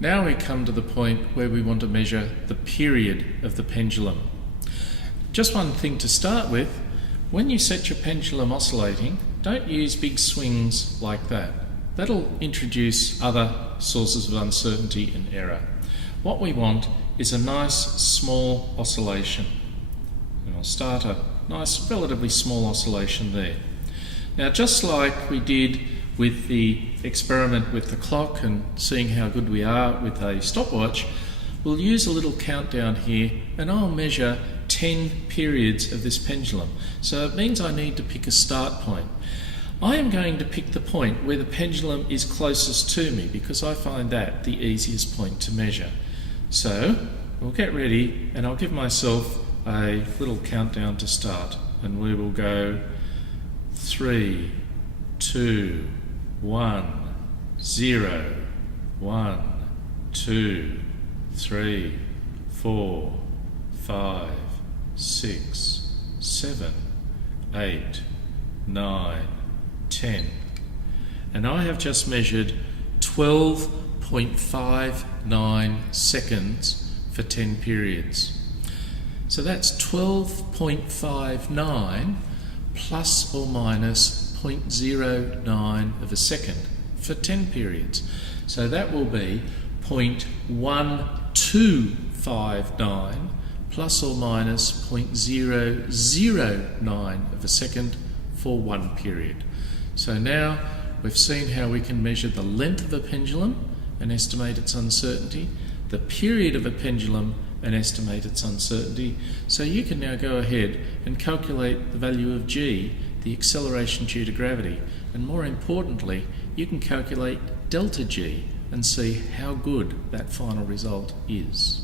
Now we come to the point where we want to measure the period of the pendulum. Just one thing to start with, when you set your pendulum oscillating, don't use big swings like that. That'll introduce other sources of uncertainty and error. What we want is a nice small oscillation. And I'll start a nice relatively small oscillation there. Now, just like we did with the experiment with the clock and seeing how good we are with a stopwatch, we'll use a little countdown here and I'll measure 10 periods of this pendulum. So it means I need to pick a start point. I am going to pick the point where the pendulum is closest to me because I find that the easiest point to measure. So we'll get ready and I'll give myself a little countdown to start, and we will go 3, 2, 1, 0, 1, 2, 3, 4, 5, 6, 7, 8, 9, 10. And I have just measured 12.59 seconds for 10 periods. So that's 12.59 plus or minus 0.09 of a second for 10 periods. So that will be 0.1259 plus or minus 0.009 of a second for one period. So now we've seen how we can measure the length of a pendulum and estimate its uncertainty, the period of a pendulum and estimate its uncertainty. So you can now go ahead and calculate the value of g, the acceleration due to gravity, and more importantly, you can calculate delta g and see how good that final result is.